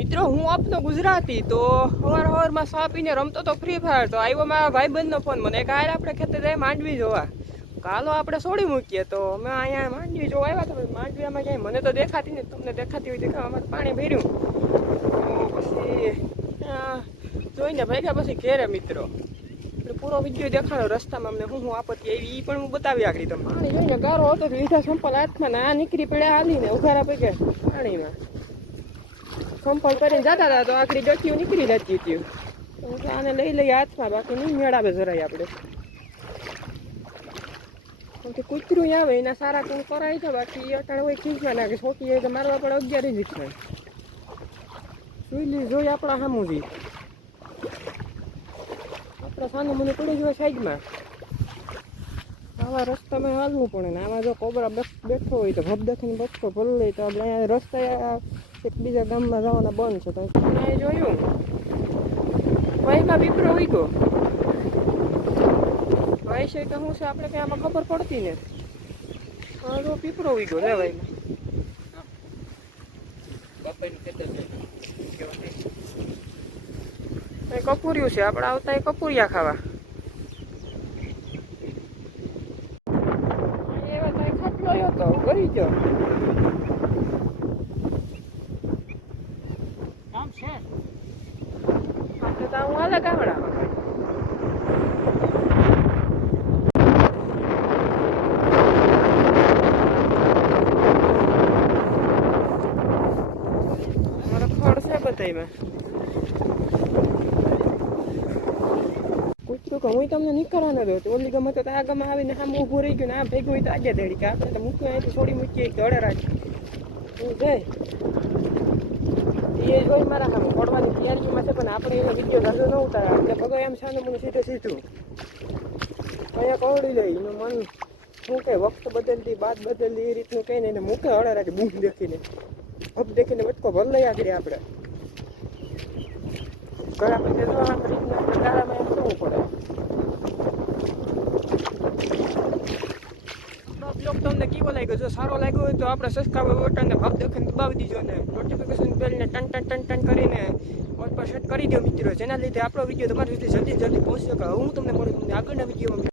મિત્રો, હું આપનો ગુજરાતી, તો સવાર સવારમાં સાપીને રમતો તો ફ્રી ફાયર તો આવ્યો મારા ભાઈબંધનો ફોન મને કાલે આપણે ખેતર જાય માંડવી જોવા. કાલો આપણે છોડી મૂકીએ, તો અમે અહીંયા માંડવી જોવા આવ્યા તો માંડવીમાં ક્યાંય મને તો દેખાતી ને તમને દેખાતી હોય દેખાવા અમારે પાણી ભર્યું. પછી જોઈને ભાગ્યા પછી ઘેરે મિત્રો. પૂરો વીડિયો દેખાડો રસ્તામાં અમને શું શું આપત્તિ આવી એ પણ હું બતાવી આગળ તો પાણી જોઈને ગારો હતો લીધા સંપલ હાથમાં ને નીકળી પડ્યા હાલીને, ઉઘારા પગે પાણીમાં. સંપલ કરીને જતા હતા તો આખરી ડોકીઓ નીકળી જતી હતી. આને લઈ લઈએ હાથમાં બાકી નહીં, મેળાવે જરાય આપણે. કૂતરું આવે, એના સારા કોણ કરાય છે, બાકી અટાણે હોય ખીચવા નાખે છોટી હોય તો મારવા પડે અગિયાર જ થાય. જોઈ જોઈ આપણા સામું જઈ આપણા સાનું મને પડી ગયો સાઈડમાં. આવા રસ્તામાં હાલવું પડે ને, આમાં જો કોબરા બેઠો હોય તો ભબ દખીને બચકો ભલે તો આપણે અહીંયા રસ્તા બીજા ગામમાં જવાના બંધ છે તો અહીંયા જોયું ભાઈમાં પીપરો ઉગ્યો ભાઈ છે કે શું છે આપણે કંઈ આમાં ખબર પડતી ને હા તો પીપરો ઉગ્યો લે ભાઈ કપૂર્યું છે આપણે આવતા એ કપૂરિયા ખાવા એવા તો ખાટલો હતો કરી ગયો આપણે તો હું તમને નીકળવા ન દઉં ઓલી ગમે તો આ ગમે આવીને આમ ઊભું રહી ગયું ને આ ભેગું હોય તો આજે દેડી કે આપણે તો મૂક્યું અહીંથી છોડી મૂકીએ તો અડે રાખી હું જાય. એ જોઈ મારા સામે. તૈયારીમાં છે, પણ આપણે એનો વીડિયો ગાંધો ન ઉતારે એટલે એમ છે મને સીધે અહીંયા કવડી લે, એનું મન શું કે વખત બદલતી, બાદ બદલતી, એ રીતનું કહીને એને મૂકે, હળે રાખે, બૂમ દેખીને. હબ દેખીને વટકો ભર લઈ આગળ આપણે. આપણે જતો રીતના એમ કરવું પડે. બ્લોગ તમને કેવો લાગ્યો? જો સારો લાગ્યો હોય તો આપણે સબસ્ક્રાઈબ બટનને ભાગ દખીને દબાવી દીજો ને નોટિફિકેશન બેલને ટન ટન ટન ટન કરીને ઓલ પર સેટ કરી દો મિત્રો. જેના લીધે આપણો વીડિયો તમારી સુધી જલ્દી જલ્દી પહોંચી શકે હું તમને મળું તમને આગળના વિડીયોમાં.